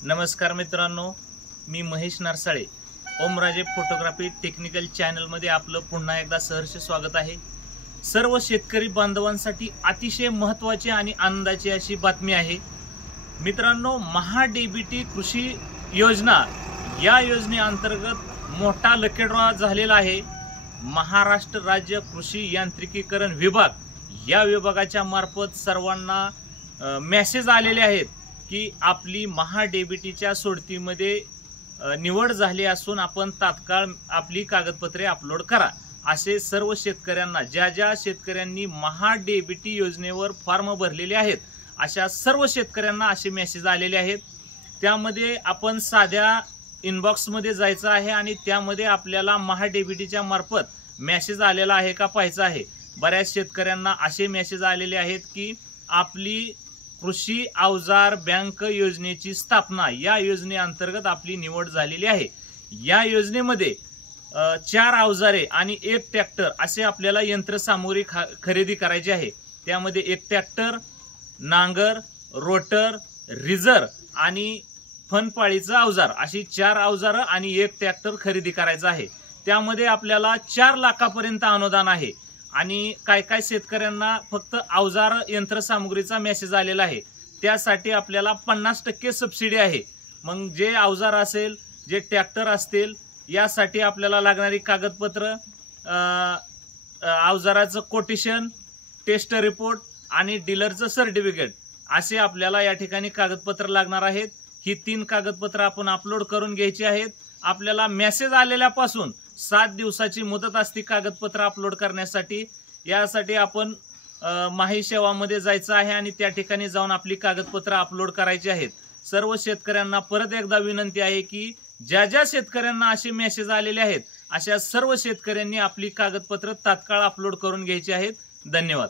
नमस्कार मित्रांनो, मी Mahesh Narsale Omraje photography technical चॅनलमध्ये आपलं पुन्हा एकदा सहर्ष स्वागत आहे। सर्व शेतकरी बांधवांसाठी अतिशय महत्त्वाची आणि आनंदाची अशी बातमी आहे मित्रांनो। महाडीबीटी कृषी योजना या योजनेअंतर्गत मोठा लकी ड्रॉ झालेला आहे। महाराष्ट्र राज्य कृषी यांत्रिकीकरण विभाग या विभागाच्या मार्फत सर्वांना मेसेज आलेले आहेत की आपली महाडीबीटीच्या सोडतीमध्ये निवड झाली असून आपण तात्काळ आपली कागदपत्रे अपलोड करा। असे सर्व शेतकऱ्यांना, ज्या शेतकऱ्यांनी महाडीबीटी योजनेवर फॉर्म भरलेले आहेत अशा सर्व शेतकऱ्यांना असे मेसेज आलेले आहेत। त्यामध्ये आपण साध्या इनबॉक्स मध्ये जायचं आहे आणि त्यामध्ये आपल्याला महाडीबीटीच्या मार्फत मेसेज आलेला आहे का पाहायचं आहे। बऱ्याच शेतकऱ्यांना असे मेसेज आलेले आहेत की आपली कृषी अवजार बँक योजनेची स्थापना या योजनेअंतर्गत आपली निवड झालेली आहे। या योजनेमध्ये 4 अवजारे आणि 1 ट्रॅक्टर असे आपल्याला यंत्रसामुग्री खरेदी करायची आहे। त्यामध्ये 1 ट्रॅक्टर, नांगर, रोटर, रिझर आणि फनपाळीचं अवजार अशी 4 अवजार आणि 1 ट्रॅक्टर खरेदी करायचा आहे। त्यामध्ये आपल्याला 4 लाखापर्यंत अनुदान आहे आणि काय शेतकऱ्यांना फक्त अवजार यंत्रसामुग्रीचा मेसेज आलेला आहे। त्यासाठी आपल्याला 50% सबसिडी आहे। मग जे अवजार असेल, जे ट्रॅक्टर असतील यासाठी आपल्याला लागणारी कागदपत्र, अवजाराचं कोटेशन, टेस्ट रिपोर्ट आणि डीलरचं सर्टिफिकेट असे आपल्याला या ठिकाणी कागदपत्र लागणार आहेत। ही 3 कागदपत्र आपण अपलोड करून घ्यायची आहेत। आपल्याला मेसेज आलेल्यापासून 7 दिवसाची मुदत असते कागदपत्र अपलोड करण्यासाठी। यासाठी आपण माही सेवामध्ये जायचं आहे आणि त्या ठिकाणी जाऊन आपली कागदपत्र अपलोड करायची आहेत। सर्व शेतकऱ्यांना परत एकदा विनंती आहे की ज्या शेतकऱ्यांना असे मेसेज आलेले आहेत अशा सर्व शेतकऱ्यांनी आपली कागदपत्र तात्काळ अपलोड करून घ्यायची आहेत। धन्यवाद।